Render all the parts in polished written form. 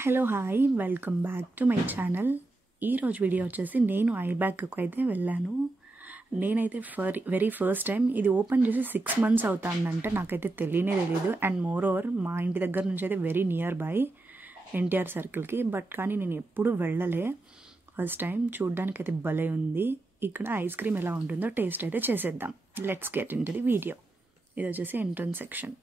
Hello hi welcome back to my channel. ఈరోజు video వచ్చేసి నేను ఐబ్యాక్కు అయితే వెళ్ళాను. నేనైతే వెరీ ఫస్ట్ టైం ఇది ఓపెన్ చేసి 6 months అవుతుందంటే నాకైతే తెలియదు. అండ్ మోర్ ఓవర్ మా ఇంటి దగ్గర నుంచి అయితే వెరీ నియర్ బై ఎన్టీఆర్ సర్కిల్కి. బట్ కానీ నేను ఎప్పుడూ వెళ్ళలే. ఫస్ట్ టైం చూడ్డానికి అయితే భలే ఉంది. ఇక్కడ ఐస్ క్రీమ్ ఎలా ఉంటుందో టేస్ట్ అయితే చేసేద్దాం. Let's get in to the video. ఇది వచ్చేసి entrance section.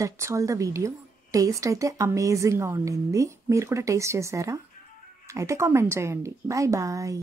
That's all the video. Taste అయితే అమేజింగ్గా ఉండింది. మీరు కూడా టేస్ట్ చేశారా? అయితే కామెంట్ చేయండి. Bye bye.